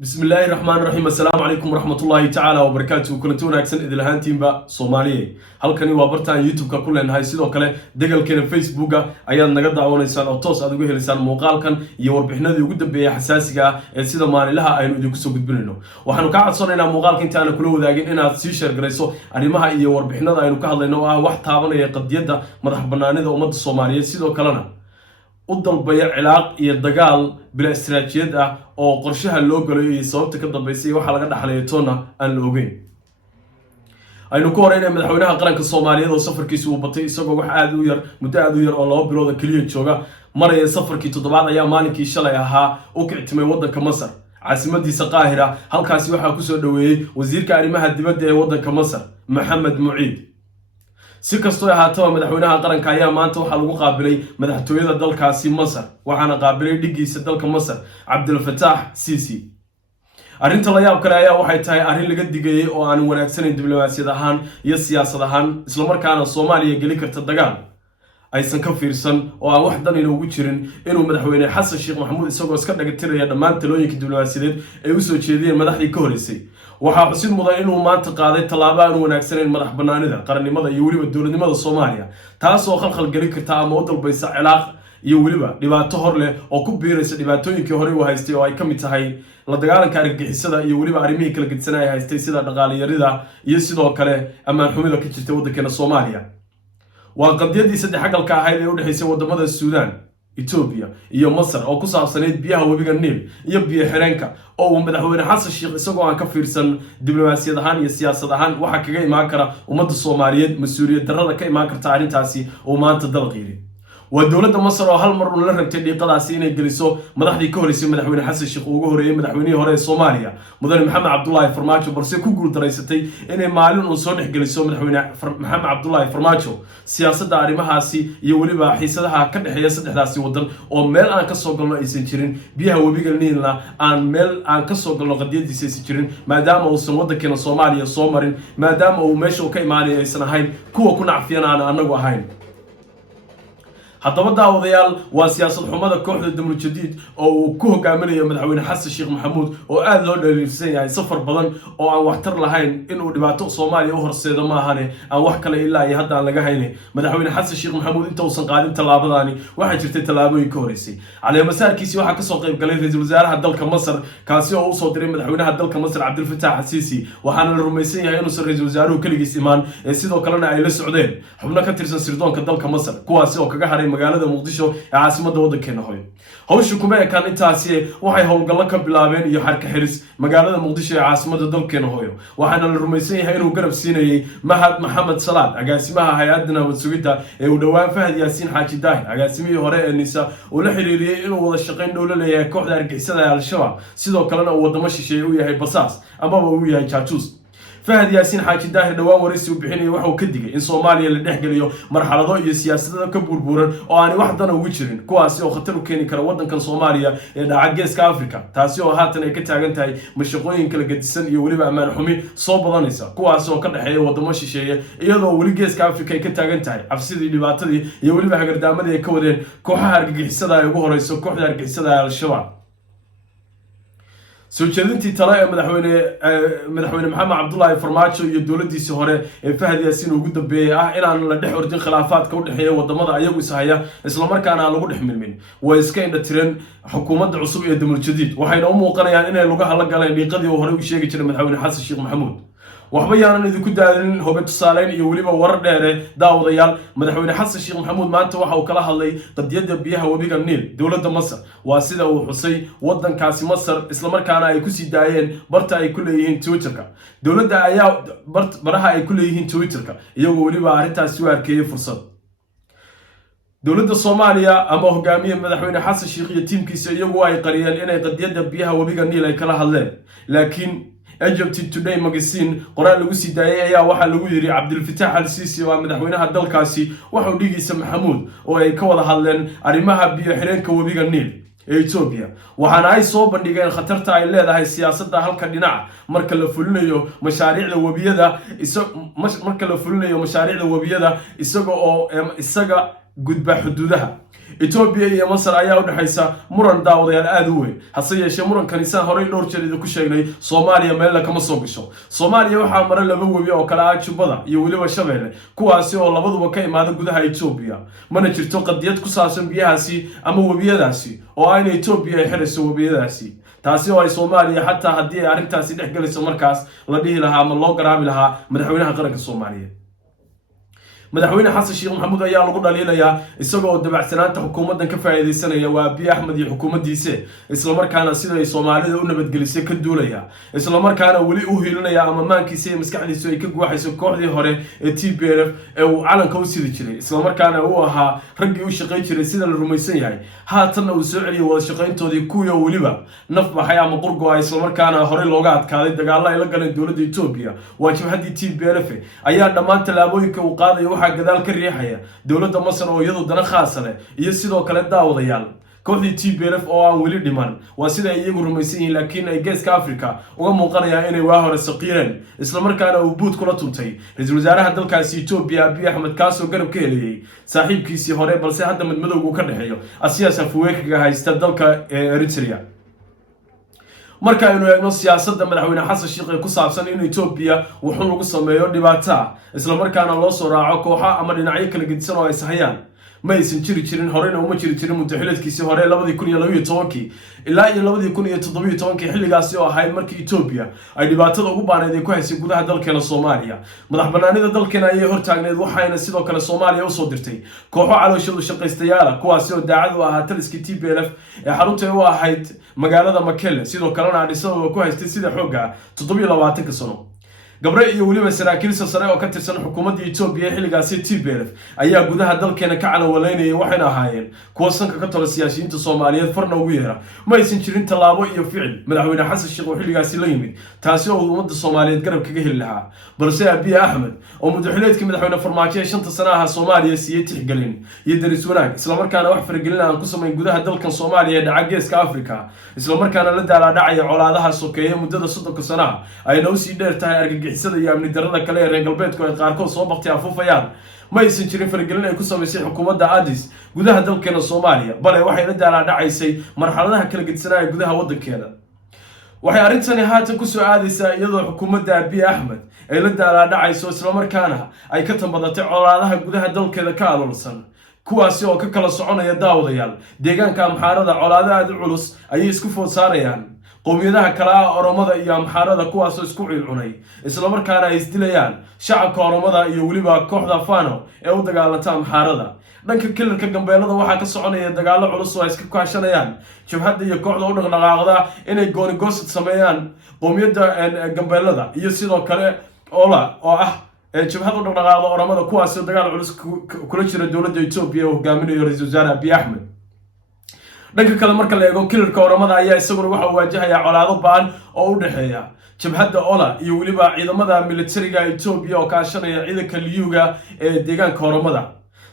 بسم الله الرحمن الرحيم السلام عليكم ورحمة الله تعالى وبركاته كلنتون أكسن إذا هانتين با صومالية هل كاني وابرتان يوتيوب ككل إن هاي سيدو كله دقل كنا فيسبوك أيام نقدر عون إنسان أو توس أدوه الإنسان مقال كان يور بحنا ذي وجود بحساسية السيدة ماني لها أي نودي كسوق بينه وحنو قاعد صرنا مقال كنت أنا كله ذاكين إنها تسيشر جريسو أنا ما هي يور بحنا ذا إنه كهذا إنه واحد تابنا يقد يده مرحبا نذا ومد الصومالية سيدو كلنا udal baya cilaaq iyo dagaal bila istiraatiijiyad ah oo qorshaha loo galay sababta ka dambeysay waxa laga dhaxlay toona aan la ogeyn aynu ku horeynay madaxweynaha qaranka Soomaaliyeed oo safarkiisu uu batay isagoo wax aad u yar muddo aad u yar oo 2 bilood kaliya jooga maraya safarkii toddobaad ayaa maalinkii shalay ahaa u kictimay wadanka Masar caasimadiisa Qaahira halkaasi waxa ku soo dhaweeyay wasiirka arrimaha dibadda ee wadanka Masar Maxamed Muciid si kastoo ahaato madaxweynaha qaranka ayaa maanta waxa lagu qaabilay madaxtooyada dalkaasi Masar waxaana qaabilay dhigiisa dalka Masar Abdel Fattah Sisi arinta la yaab kale ayaa waxay tahay arin laga digayay oo aan wanaagsaneyn diblomaasiyad ahaan iyo siyaasad ahaan isla markaana Soomaaliya gali karta dagaal aysan ka fiirsan oo aan wax dan inoogu jirin inuu madaxweyne Xasan Sheekh Maxamuud isagoo iska dhagatiraya dhammaan talooyinka diblomaasiyadeed ay u soo jeediyeen madaxdii ka horeysay waxa xusid mudan inuu maanta qaaday talaabo aan wanaagsaneyn madax banaanida qarannimada iyo waliba dowladnimada Soomaaliya taas oo khalkhal gali karta ama u dalbaysa cilaaq iyo waliba dhibaato hor leh oo ku biiraysa dhibaatooyinkii hore u haystay oo ay ka mid tahay la dagaalanka argagixisada iyo waliba arrimihii kala gedsanay ay haystay sida dhaqaale yarida iyo sidoo kale ammaan xumida ka jirtay waddankeena Soomaaliya waa qadiyadii saddex xagalka ahayd ee u dhaxaysay wadamada Suudaan Ethiopia iyo Masar oo ku saabsaneyd biyaha webiga Niil iyo biyo xireenka oo madaxweyne Xasan Sheekh isagoo aan ka fiirsan diblomaasiyad ahaan iyo siyaasad ahaan waxa kaga imaan kara ummadda Soomaaliyeed mas'uuliyad darrada ka imaan karta arrintaasi oo maanta dalqiiri ودولة مصر وهل مرة نلرب تدقيقة عسين جلسوا مدحدي كهرسي مدحوين حسن الشيخ وجوهري مدحويني هراء الصومالية مدن محمد عبد الله فرماجو برسي كوجل تريستي إن معلن وصالح جلسوا مدحوين محمد عبد الله فرماجو سياسة داري مهاسي يولي بحيسها كده حياسة حداسي ودن ومال أن كسر قلنا يسنجرين بيها وبيجلنين لا أن مال أن كسر قلنا قديد يسنجرين ما دام وصل كنا صوماليا صومرين ما دام ومشوا كيمالي سنهين كنا عفينا أنا وهين haddaba daawadayaal waa siyaasad xumada kooxda damul jadiid oo uu ku hogaaminayo madaxweyne Xasan Sheekh Maxamuud oo aad loo dhaliilsan yahay safar badan oo aan waxtar lahayn inuu dhibaato Soomaaliya u horseedo ma ahane aan wax kale ilaa ay hadda laga haynay madaxweyne Xasan Sheekh Maxamuud inta uu san qaadin talaabadani waxa jirtay talaabooyin ka horeysay cali masaarkiisi waxa ka soo qayb galay ra'iisul wasaaraha dalka Masar kaasi oo uu soo diray madaxweynaha dalka Masar Abdel Fattah Sisi waxaana la rumaysan yahay inuu ra'iisul wasaaruhu kaligiis imaan sidoo kalena ay la socdeen xubno ka tirsan sirdoonka dalka Masar kuwaasi oo kaga haray magaalada Muqdisho ee caasimadda waddankeena hooyo hawsha kuma ekaan intaasi waxay howlgallo ka bilaabeen iyo xarka xiris magaalada Muqdisho ee caasimadda dalkeena hooyo waxaana la rumaysan yahay inuu garab siinayay Mahad Maxamed Salaad agaasimaha hay'adda nabad sugidda ee uu dhawaan Fahad Yaasiin Xaaji Daahir agaasimihii hore ee Nisa oo la xiriiriyay inuu wada shaqayn dhow la leeyahay kooxda argagixisada ee Al-Shabaab sidoo kalena uu wadamo shisheeye u yahay basaas ama uu yahay jaajuus فهد ياسين حاجي داهر دوام ورئيس وبحيني وحو كدقي إن صوماليا اللي نحقليو مرحلة ضوء سياسة كبور بورن وأنا واحدنا وجرين كواسي وخطروا كيني كروضن كان صوماليا يعني عجز كأفريقيا تاسيو هاتنا كتاعن تاي مشقوين كل قد سن يولي بأمان حمي صوب ضنيسا كواسي وكذا حياة وضمشي شيء يلا ولجز كأفريقيا كتاعن تاي عفسيد اللي بعتدي يولي بحجر دامدي كودين كوحة هرجع حسدا يجوه رئيس كوحة هرجع حسدا على الشوارع سوتشلنتي ترى مدحوين محمد عبد الله فرماجو iyo dawladiisa hore ee Fahad Yaasiin ugu dambeeyay inaan la dhex ordin khilaafaadka u dhaxeeya wadamada ayagu isahaya isla markaana lagu dhex milmin way iska indha tireen xukuumadda cusub ee damul jadiid waxayna u muuqanayaan inay lagu hal galeen dhiiqadii hore u sheegi jiray madaxweyne Xasan Sheekh Maxamuud waxba yaanan idinku daadin hoga tusaaleyn iyo waliba warar dheere daawadayaal madaxweyne Xasan Sheekh Maxamuud maanta waxa uu kala hadlay qadiyada biyaha webiga Niil dawladda Masar waa sida uu xusay wadankaasi Masar isla markaana ay ku sii daayeen barta ay ku leeyihiin Twitterka dawladda ayaa baraha ay ku leeyihiin Twitterka iyagoo waliba arrintaas u arkayay fursad dawladda Soomaaliya ama hogaamiye madaxweyne Xasan Sheekh iyo tiimkiisa iyagoo ay qariyeen inay qadiyada biyaha webiga Niil ay kala hadleen laakiin Egypt Today magazine qoraal lagu sii daayay ayaa waxa lagu yiri Abdel Fattah Sisi waa madaxweynaha dalkaasi waxa uu dhigiisa Maxamuud oo ay ka wada hadleen arrimaha biyo xireenka webiga Niil ee Ethiopia waxaana ay soo bandhigeen khatarta ay leedahay siyaasadda halka dhinac marka la fulinayo mashaariicda webiyada isaga oo isaga gudba xuduudaha Ethiopia iyo Masar ayaa u dhaxaysa muran daawadayaal aad u weyn hase yeeshee murankan isaan horey dhowr jeer idinku sheegnay Soomaaliya meel kama soo gasho Soomaaliya waxaa maray laba webi oo kala ah Jubbada iyo weliba Shabeelle kuwaasi oo labaduba ka imaada gudaha Ethiopia mana jirto qadiyad ku saabsan biyahaasi ama webiyadaasi oo ay Ethiopia ay xiriso webiyadaasi taasi oo ay Soomaaliya xataa haddii ay arrintaasi dhex galayso markaas la dhihi lahaa ama loo garaabi lahaa madaxweynaha qaranka Soomaaliya madaxweyne xasan sheekh maxamuud ayaa lagu dhaliilayaa isagoo dabacsanaanta xukuumaddan ka faa'iideysanaya waa Abiy Ahmed iyo xukuumaddiisa isla markaana sida ay Soomaalida u nabadgelisay ka duulaya isla markaana wali u hiilinaya ama maankiisa iyo maskaxdiisa ay ka guuxayso kooxdii hore ee TPLF ee uu calanka u sidi jiray isla markaana uu ahaa raggii u shaqeyn jiray sida la rumaysan yahay haatan uu soo celiyay wada shaqeyntoodii kuwii waliba naf baxay ama qurgo ay isla markaana hore looga adkaaday dagaalo ay la galeen dowladda Ethiopia waa jabhadii TPLF ayaa dhammaan talaabooyinka uu qaaday waxa gadaal ka riixaya dowladda Masar oo iyadu dana khaas leh iyo sidoo kale daawadayaal kooxdii TPLF oo aan weli dhiman waa sida ay iyagu rumaysan yihiin laakiin ay geeska Afrika uga muuqanayaan inay waa hore saqiireen isla markaana uu buud kula tuntay ra'iisul wasaaraha dalkaasi Ethiopia Abiy Ahmed kaasoo garab ka heliyay saaxiibkiisii hore balse hadda madmadowgu ka dhaxeeyo Asiyaas Afwerkiga haysta dalka Eritrea marka aynu eegno siyaasadda madaxweyne xasan sheekh ee ku saabsan in Ethiopia wuxuu lagu sameeyo dhibaato isla markaana loo soo raaco kooxo ama dhinacyo kala gedisan oo ay sahayaan ma aysan jiri jirin horena uma jiri jirin muddaxileedkiisii hore 2012 ilaa iyo 2017 xilligaasi oo ahayd markii Ethiopia ay dhibaatada ugu baaneed ay ku haysay gudaha dalkeena Soomaaliya madax banaanida dalkeena ayay hortaagneed waxayna sidoo kale Soomaaliya u soo dirtay kooxo calooshadu shaqaystayaal kuwaasi oo daacad u ahaa taliskii TPLF ee xarunta u ahayd magaalada Mekelle sidoo kalena adhisada ku haystay sida xooga 27 sano gabre iyo waliba saraakiil sare oo ka tirsan xukuumadda Ethiopia xilligaasi TPLF ayaa gudaha dalkeena ka calawaleynayay waxayna ahaayeen kuwa sanka ka tolo siyaasiyiinta Soomaaliyeed farna ugu yeera ma aysan jirin talaabo iyo ficil madaxweyne xasan sheekh oo xilligaasi la yimid taasi oo ummadda Soomaaliyeed garab kaga heli lahaa balse Abiy Ahmed oo madaxweynaha madaxweyne farmaajo 5 sano ah Soomaaliya siiyay tixgelin iyo daris wanaag isla markaana wax faragelin aan ku sameyn gudaha dalkan Soomaaliya dhaca geeska Afrika isla markaana la daala dhacay colaadaha sokeeye muddada 30 sano ay noo sii dheer tahay xisada iyo amni darrada kale ee reer galbeedku ay qaarkood soo baqtay afufayaan ma aysan jirin faragelin ay ku sameysay xukuumadda Addis gudaha dalkeena Soomaaliya bale waxay la daala dhacaysay marxaladaha kala gedsanaa ee gudaha wadankeena waxay arintani haatan ku soo aadaysaa iyadoo xukuumadda Abiy Ahmed ay la daala dhacayso isla markaana ay ka tambadatay colaadaha gudaha dalkeeda ka alulsan kuwaasi oo ka kala soconaya daawadayaal deegaanka Amxaarada colaadaha aad culus ayay isku food saarayaan qowmiyadaha kala ah Oromada iyo Amxaarada kuwaas oo isku ciilcunay isla markaana ay isdilayaan shacabka Oromada iyo waliba kooxda Fano ee u dagaalanta Amxaarada dhanka kilarka Gambeelada waxaa ka soconaya dagaalo culus oo ay iska kaashanayaan jabhadda iyo kooxda u dhaqdhaqaaqda inay gooni-goosad sameeyaan qowmiyadda Gambeelada iyo sidoo kale Ola oo ah jabhad u dhaqdhaqaaqda Oromada kuwaas oo dagaal culus kula jira dowladda Ethiopia oo hogaaminayo ra'iisul wasaare Abiy Ahmed dhanka kale marka la eego kilarka Oromada ayaa isaguna waxa uu waajahayaa colaado baan oo u dhaxeeya jabhadda Ola iyo waliba ciidamada militariga Ethiopia oo kaashanaya ciidanka liyuga ee deegaanka Oromada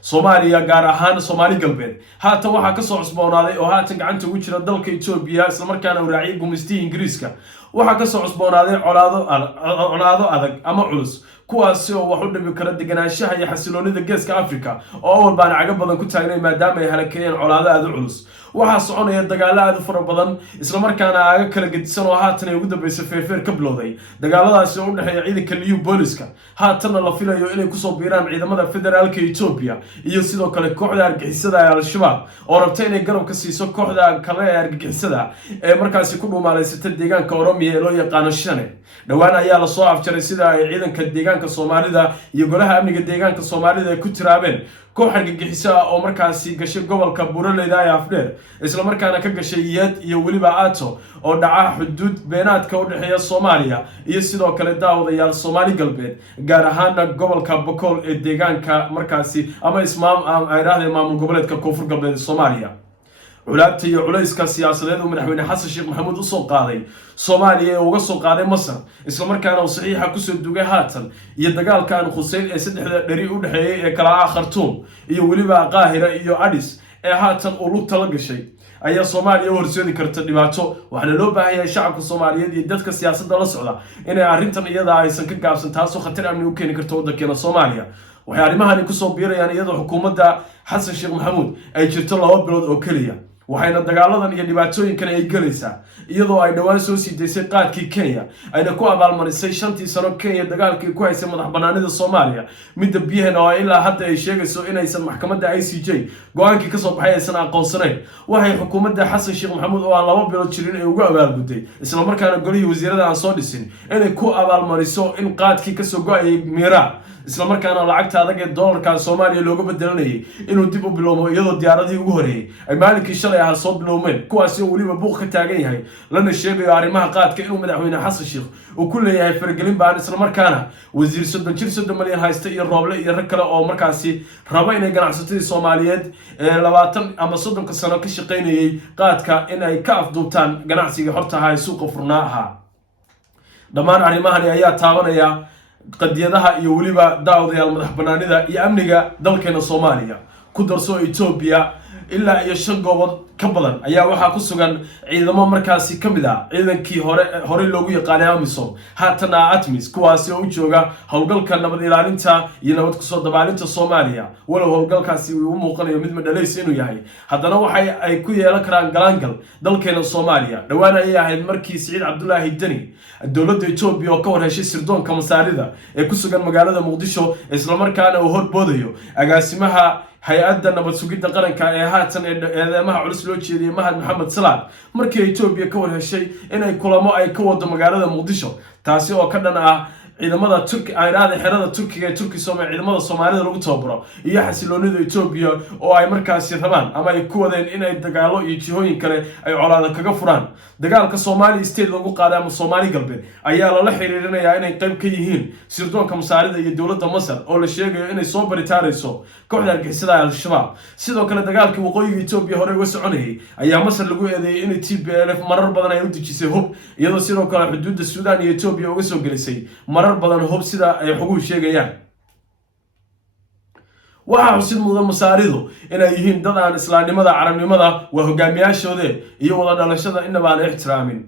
Soomaaliya gaar ahaan Soomaali galbeed haatan waxa ka soo cusboonaaday oo haatan gacanta ugu jira dalka Ethiopia isla markaana uu raaciyay gumaystiga Ingiriiska waxa ka soo cusboonaaday colaado adag ama culus kuwaasi oo wax u dhimi kara deganaanshaha iyo xasiloonida geeska Afrika oo walbaan caga badan ku taagnay maadaama ay halakayeen colaado aad culus waxa soconaya dagaalo aad fara badan isla markaana aaga kala gedisan oo haatan ay ugu dambeysay feerfeer ka bilowday dagaaladaasi oo u dhaxeeya ciidanka liyu booliska haatan la filayo inay ku soo biiraan ciidamada federaalka Ethiopia iyo sidoo kale kooxda argagixisada ee Al-Shabaab oo rabtay inay garab ka siiso kooxda kale ee argagixisada ee markaasi ku dhuumaaleysatay deegaanka Oromia ee loo yaqaan Shane dhawaan ayaa la soo afjaray sida ay ciidanka deegaanka Soomaalida iyo golaha amniga deegaanka Soomaalida ay ku tiraabeen koox argagixisada oo markaasi gashay gobolka Buuraleyda ee Afdheer isla markaana ka gashay Iyad iyo waliba Ato oo dhaca xuduud beenaadka u dhaxeeya Soomaaliya iyo sidoo kale daawadayaal Soomaali galbeed gaar ahaan gobolka Boqol ee deegaanka markaasi ama ay raadeen maamul goboleedka Koonfur Galbeed Soomaaliya culaabta iyo culayska siyaasadeed oo madaxweyne xasan sheekh maxamuud u soo qaaday Soomaaliya oo uga soo qaaday Masar isla markaana uu saxiixa ku soo dugay haatan iyo dagaalkan Hussein ee saddexda dhari u dhaxeeyay ee kala ah Khartoum iyo waliba Qaahira iyo Addis ee haatan uu lug tala gashay ayaa Soomaaliya u horseedi karta dhibaato waxaana loo baahan yahay shacabka Soomaaliyeed iyo dadka siyaasadda la socda inay arrintan iyada aysan ka gaabsan taasoo khatar amni u keeni karto waddankeena Soomaaliya waxay arrimahani kusoo biirayaan iyadoo xukuumadda xasan sheekh maxamuud ay jirto 2 bilood oo keliya waxayna dagaaladan iyo dhibaatooyinkan ay galaysaa iyadoo ay dhawaan soo sii deysay qaadkii Kenya ayna ku abaalmarisay 5 sano Kenya dagaalkii ku haysay madax banaanida Soomaaliya midda biyaha oo ilaa hadda ay sheegayso inaysan maxkamadda ICJ go'aankii ka soo baxay aysan aqoonsanayn waxay xukuumadda xasan sheekh maxamuud oo aan 2 bilood jirin ay ugu abaalguday isla markaana golihii wasiirada aan soo dhisin inay ku abaalmariso in qaadkii ka soo go'ay Miraa isla markaana lacagta adag ee dollarka Soomaaliya looga bedelanayay inuu dib u bilowmo iyadoo diyaaradii ugu horeeyay ay maalinkii shalay ah soo bilowmeen kuwaasi oo waliba buuq ka taagan yahay lana sheegayo arrimaha qaadka inuu madaxweyne xasan sheekh uu ku leeyahay faragelin baan isla markaana wasiir 30 malyan haysta iyo rooble iyo rag kale oo markaasi raba inay ganacsatada Soomaaliyeed 20 ama 30 sano ka shaqeynayay qaadka in ay ka afduubtaan ganacsiga horta hay suuqa furnaaha dhammaan arrimahani ayaa taabanaya qadiyadaha iyo waliba daawadayaal madax banaanida iyo amniga dalkeena Soomaaliya ku darso Ethiopia ilaa iyo 5 goobood ka badan ayaa waxa ku sugan ciidamo markaasi kamid ah ciidankii hore loogu yaqaanay AMISOM haatana ATMIS kuwaasi oo u jooga howlgalka nabad ilaalinta iyo nabad ku soo dabaalinta Soomaaliya walow howlgalkaasi uu u muuqanayo mid madhaleys inuu yahay haddana waxa ay ku yeelan karaan galaangal dalkeena Soomaaliya dhawaan ay ahayd markii Saciid Cabdullaahi Dani dowladda Ethiopia oo ka warheshay sirdoonka masaarida ee ku sugan magaalada Muqdisho isla markaana uu horboodayo agaasimaha hay-adda nabad sugidda qaranka ee haatan eedeymaha culus loo jeediyay Mahad Maxamed Salaad markii Ethiopia ka warheshay inay kulamo ay ka wado magaalada Muqdisho taasi oo ka dhan ah ciidamada Turkiga xerada Turkiga ee Turkisooma ciidamada Soomaalida lagu tababaro iyo xasiloonida Ethiopia oo ay markaasi rabaan ama ay ku wadeen inay dagaalo iyo jihooyin kale ay colaado kaga furaan dagaalka Somali State lagu qaaday ama Soomaali galbeed ayaa la xiriirinayaa inay qayb ka yihiin sirdoonka masaarida iyo dowladda Masar oo la sheegayo inay soo baritaarayso kooxda argixisada Al-Shabaab sidoo kale dagaalkii waqooyiga Ethiopia hore uga soconayay ayaa Masar lagu eedeeyay in TPLF marar badan ay u dejisay hub iyadoo sidoo kale xuduudda Suudaan iyo Ethiopia uga soo gelisay marar badan hub sida ay xuquuq sheegayaan waxa xusid mudan masaaridu inay yihiin dad aan islaamnimada carabnimada waa hogaamiyaashooda iyo wada dhalashada inaba aan ixtiraamin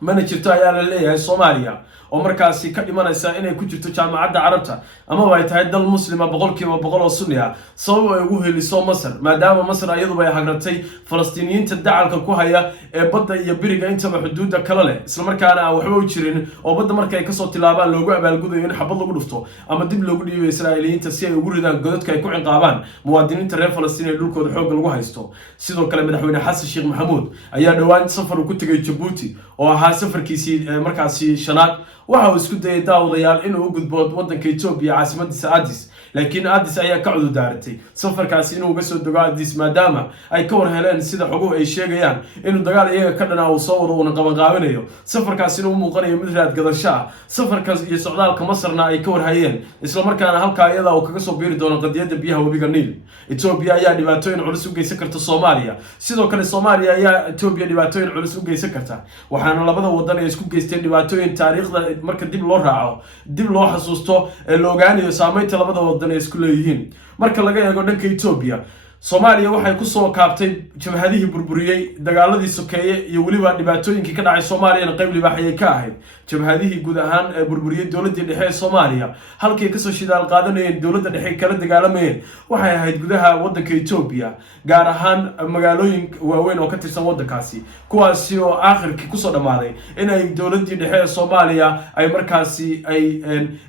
mana jirto ayaa la leeyahay Soomaaliya oo markaasi ka dhimanaysa inay ku jirto jaamacadda Carabta ama ay tahay dal muslima 100% oo sunni ah sabab ay ugu heliso Masar maadaama Masar iyadu ay hagratay Falastiiniyiinta dacalka ku haya ee badda iyo biriga intaba xuduudda kala leh isla markaana aan waxba u jirin oo badda markay ka soo tilaabaan loogu abaalgudayo in xabad lagu dhufto ama dib loogu dhiibo Israa'iiliyiinta si ay ugu ridaan godadka ay ku cinqaabaan muwaadiniinta reer Falastiin ee dhulkooda xoog lagu haysto sidoo kale madaxweyne xasan sheekh maxamuud ayaa dhawaan safar ku tagay Djibouti oo ahaa safarkiisii markaasi shanaad waxa uu isku dayay daawadayaal inuu u gudbo waddanka Ethiopia caasimadiisa Addis laakiin Addis ayaa ka cudud daartay safarkaasi inuu uga soo dogo Addis maadaama ay ka warheleen sida xuquuq ay sheegayaan inuu dagaal iyaga ka dhanaa uu soo wado una qabanqaabinayo safarkaasi inuu muuqanayo mid raad gadasho ah safarkaas iyo socdaalka Masarna ay ka warhayeen isla markaana halka iyada uu kaga soo biiri doono qadiyada biyaha wabiga Niil Ethiopia ayaa dhibaatooyin culus u geysan karta Soomaaliya sidoo kale Soomaaliya ayaa Ethiopia dhibaatooyin culus u geysan karta waxaana labada wadan ay isku geysteen dhibaatooyin taariikhda marka dib loo raaco dib loo xasuusto ee loo ogaanayo saameynta labada wadan ay isku leeyihiin marka laga eego dhanka Ethiopia Soomaaliya waxay ku soo kaabtay jabhadihii burburiyay dagaaladii sokeeye iyo waliba dhibaatooyinkii ka dhacay Soomaaliya qayb libaaxay ka ahayd jabhadihii guud ahaan ee burburiyay dawladda dhexe ee Soomaaliya halkii ka soo shidaal qaadanayeen dawladda dhexe kala dagaalamayeen waxay ahayd gudaha waddanka Ethiopia gaar ahaan magaalooyin waaweyn oo ka tirsan waddankaasi kuwaasi oo aakhirkii ku soo dhamaaday in ay dawladda dhexe ee Soomaaliya ay markaasi ay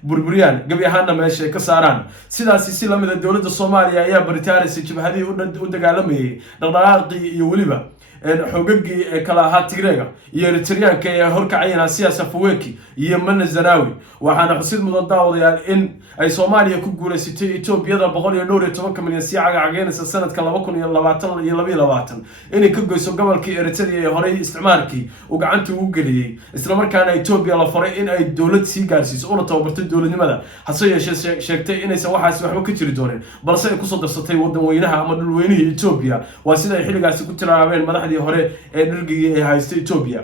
burburiyaan gabi ahaanna meesha ka saaraan sidaasi si lamid ah dawladda Soomaaliya ayaa baritaarisay jabhadihii u dagaalamayay dhaqdhaqaaqii iyo waliba xoogagii kala ahaa Tigreega iyo Eritreanka ee horkacayna siyaasad Afwerki iyo Mane Zenawi waxaana xusid mudan daawadayaal in ay Soomaaliya ku guuleysatay Ethiopia 112 milyan si cagacageenaysa sanadka 2022 inay ka goyso gobolkii Eritrea ee horey isticmaalkii uu gacanta ugu geliyay isla markaana Ethiopia la faray in ay dawlad sii gaarsiiso una tababartay dawladnimada hase yeeshee sheegtay inaysan waxaasi waxba ka jiri doonin balse ay ku soo darsatay wadan weynaha ama dhul weynihii Ethiopia waa sida ay xiligaasi ku tiraabeen madaxdii hore ee dhirgii ay haystay Ethiopia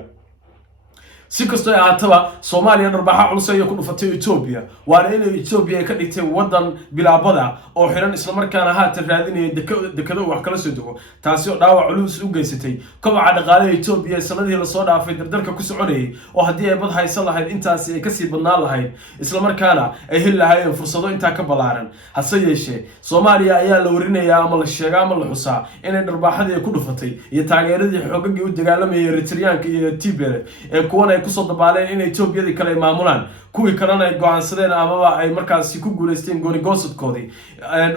si kastoo ay ahaataba Soomaaliya dharbaxa culus ay ku dhufatay Ethiopia waana in Ethiopia ay ka dhigtay wadan bilaabada oo xiran isla markaana haatan raadinaya dekado wax kala soo dego taasi oo dhaawac culus u geysatay kobaca dhaqaalaha Ethiopia sanadii la soo dhaafay dardarka ku soconayay oo haddii ay bad haysan lahayd intaasi ay kasii badnaan lahayd isla markaana ay heli lahaayeen fursado intaa ka balaaran hase yeeshee Soomaaliya ayaa la warinayaa ama la sheegaa ama la xusaa inay dharbaxadii ku dhufatay iyo taageeradii xoogagii u dagaalamayay Eritreanka iyo TPLF ee kuwan ay ku soo dabaaleen in Ethiopia kale maamulaan kuwii kalena ay go'aansadeen amaba ay markaasi ku guuleysteen gooni-goosadkoodii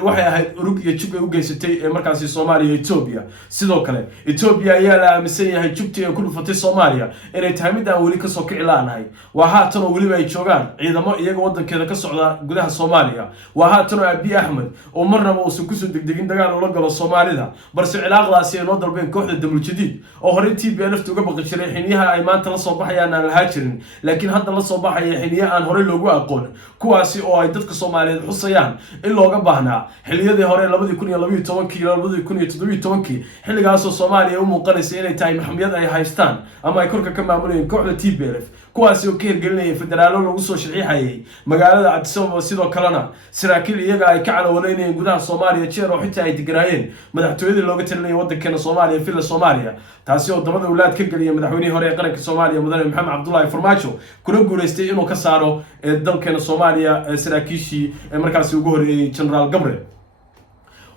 waxay ahayd urug iyo jug ay u geysatay ee markaasi Soomaaliya Ethiopia sidoo kale Ethiopia ayaa la aaminsan yahay jugtii ay ku dhufatay Soomaaliya inay tahay mid aan weli ka soo kici laanahay waa haatan oo weliba ay joogaan ciidamo iyaga wadankeeda ka socda gudaha Soomaaliya waa haatan oo Abiy Ahmed oo marnaba uusan ku soo degdegin dagaal ula galo Soomaalida balse cilaaqdaasi ay noo dalbeen kooxda Damul Jadiid oo horey TPLF uga baqi jiray xiniyaha ay maanta la soo baxayaan aan la jirin laakiin hadda la soo baxaya xiniyaha aan horey loogu aqoon kuwaasi oo ay dadka Soomaaliyeed xusayaan in looga baahnaa xilliyadii hore 2012 iyo 2017 xilligaas oo Soomaaliya u muuqanaysay inay tahay maxkamad ay haystaan ama ay korka ka maamulayeen kooxda TPLF kuwaasi oo ka hirgelinayay federaalo lagu soo shaqeeyay magaalada Addis Ababa sidoo kalena saraakiil iyaga ay ka calawadeynayeen gudaha Soomaaliya jeer oo xitaa ay digaraayeen madaxtooyadii looga talinayay wadankeena Soomaaliya filla Soomaaliya taasi oo dabada ulaad ka galiyay madaxweynihii hore ee qaranka Soomaaliya mudane Maxamed Cabdullaahi Farmaajo kuna guuleystay inuu ka saaro dalkeena Soomaaliya saraakiishii markaasi ugu horeeyay General Gabriel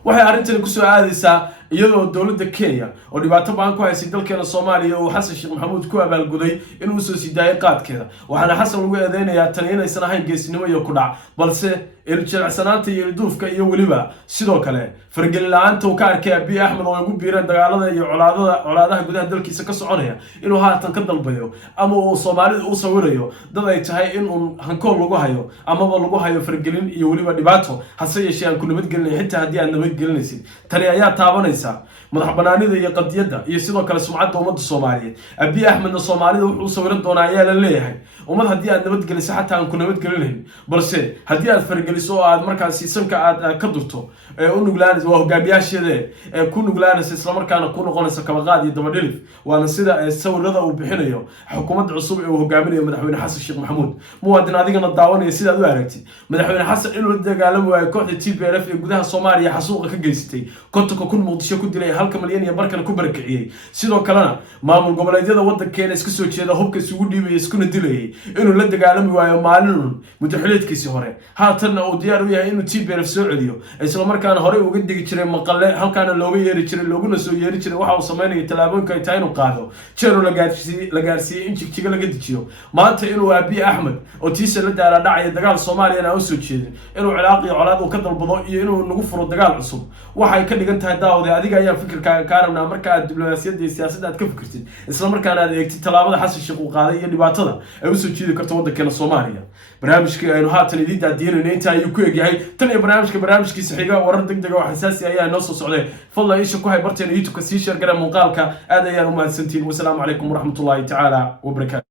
waxay arrintan ku soo aadaysaa iyadoo dawladda Kenya oo dhibaato baan ku haysay dalkeena Soomaaliya oo Xasan Sheekh Maxamuud ku abaalguday inuu soo sidaayay qaadkeeda waxaana Xasan lagu eedeynayaa tan inaysan ahayn geesinimo iyo ku dhac balse irjilcsanaanta iyo duufka iyo waliba sidoo kale fargelin la'aanta uu ka arkay Abiy Ahmed oo ugu biiray dagaalada iyo colaadaha gudaha dalkiisa ka soconaya inuu haatan ka dalbayo ama uu Soomaalida u sawirayo dad ay tahay in uu hankool lagu hayo ama lagu hayo fargelin iyo waliba dhibaato hase yeeshee aan ku nabadgelin xitaa haddii aan nabadgelinaysid tani ayaa taabanaysa madax banaanida iyo qadiyada iyo sidoo kale sumcadda ummadda Soomaaliyeed Abiy Ahmed Soomaalida wuxuu sawiran doonaa ayaa la leeyahay ummad haddii aad nabadgeliso xataa aan ku nabadgelin balse haddii aad fargeliso aad markaasi sanka aad ka durto u nuglaanayso waa hogaamiyaasheeda ku nuglaanayso isla markaana ku noqonayso kabaqaad iyo dabadhilif waana sida sawirada uu bixinayo xukuumadda cusub ee uu hogaaminayo madaxweyne Xasan Sheekh Maxamuud muwaadin adigana daawanaya sida aad u aragtid madaxweyne Xasan inuu dagaalamo ay kooxda TPLF ee gudaha Soomaaliya xasuuqa ka geysatay kontonka kun Muqdisho ku dilay 1 milyan iyo barkan ku barakiciyay sidoo kalena maamul goboleedyada wadankeena iska soo jeeda hubka isugu dhiibay iskuna dilayay inuu la dagaalami waayo maalin muddaxileedkiisii hore haatan uu diyaar u yahay inuu TPLF soo celiyo isla markaana hore uga digi jiray maqalle halkaana looga yeeri jiray looguna soo yeeri jiray waxa uu sameeyay talaabooyinka ay tahay inuu qaado jeero la gaarsiiyay in jigjiga laga dijiyo maanta inuu Abiy Ahmed oo tiisa la daala dhacay dagaal Soomaaliya oo soo jeedin inuu cilaaqi colaad uu ka dalbado iyo inuu nagu furo dagaal cusub waxay ka dhigan tahay daawade adiga ayaa fikirkaaga ka rabnaa marka aad diblomaasiyadda iyo siyaasadda aad ka fikirtid isla markaana aad eegtid talaabada Xasan Sheekh uu qaaday iyo dhibaatada ay u soo jeedi karto wadankeena Soomaaliya barnaamijkii aynu haatan idin daadiyeenayna inta ayuu ku egyahay tan iyo barnaamijkiisa xiga warar degdeg oo xasaasi ayaa noo soo socday fadlan isha ku hay barteena YouTube-ka sii share gara muuqaalka aad ayaan u mahadsantiin wassalaamu calaykum waraxmatullaahi tacaala wabarakaatuh